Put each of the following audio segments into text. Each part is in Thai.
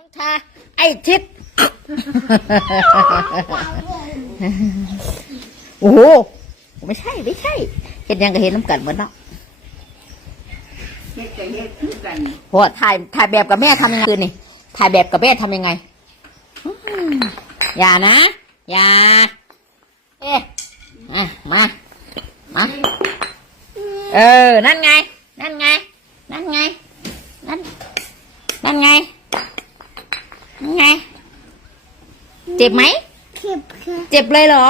บังทาไอ้ทิศโอ้โหไม่ใช่ไม่ใช่เห็นยังก็เห็นน้ำกันเหมือนเนาะเฮ็ดก็เฮ็ดคือกันเพราะว่าถ่ายถ่ายแบบกับแม่ทำยังไงคืนนี่ถ่ายแบบกับแม่ทำยังไงอืมอย่านะ อย่า เอ๊ะอะมา มา เออ นั่นไง นั่นไง นั่นไง นั่น นั่นไงนั่น ไง เจ็บไหมเก็บค่ะเจ็บเลยเหรอ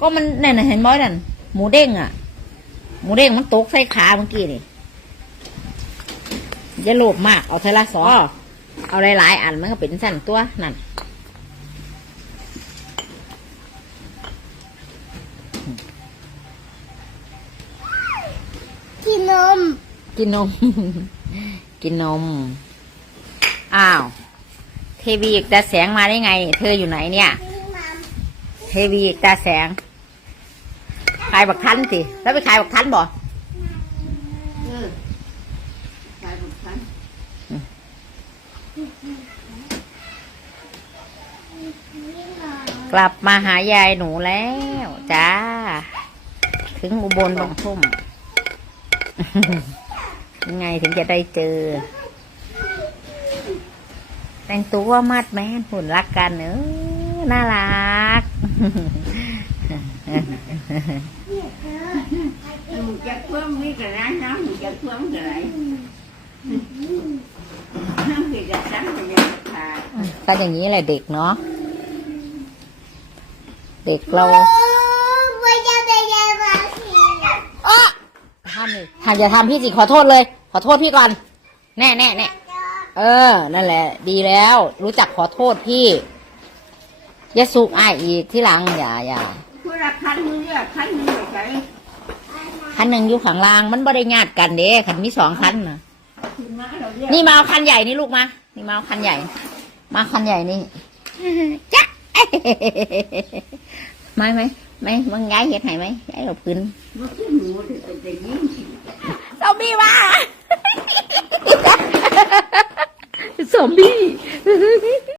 ก็มันเนี่ยนะเห็นบอยนั่น หมูเด้งอะ หมูเด้งมันตกใส่ขาเมื่อกี้นี่อย่าโลภมาก เอาเทละสองเอาหลายๆอันมันก็เป็นสั้นตัวนั่นกินนม กินนม กินนม อ้าวเทวีอีกตาแสงมาได้ไง เธออยู่ไหนเนี่ยเทวีอีกตาแสงขายบักทันสิแล้วไปขายบักทันบ่เออชายบุกทันกลับมาหายายหนูแล้วจ้า ถึงอุบลบางทุ่มยังไงถึงจะได้เจอ แต่งตัวมัดแม่นหุ่นรักกันเออน่ารักหมูจะเพิ่มมีกระไรน้ำหมูจะเพิ่มกระไรน้ำคือจะตั้งก็ยังขาดก็อย่างนี้แหละเด็กเนาะเด็กเราไม่จะไปยังไงอ๊ะทำเลยทำอย่าทำพี่สิขอโทษเลย ขอโทษพี่ก่อน แน่แน่แน่ เออ นั่นแหละ ดีแล้ว รู้จักขอโทษพี่ อย่าสุกอ้ายอีกที่หลังอย่าอย่าผู้ละคันมือเนี่ยคันมือไปใส่คันหนึ่งอยู่ข้างล่างมันบ่ได้ญาติกันเด้คันมีสองคันนะขึ้นมาเราเรียกนี่มาเอาคันใหญ่นี่ลูกมา นี่มาเอาคันใหญ่ มาคันใหญ่นี่จ๊ะไม่ไหมไม่มึงย้ายเห็ดไหนไหมย้ายหลบพื้นมันขึ้นหมูเดี๋ยวจะยิงซอมบี้มา ซอมบี้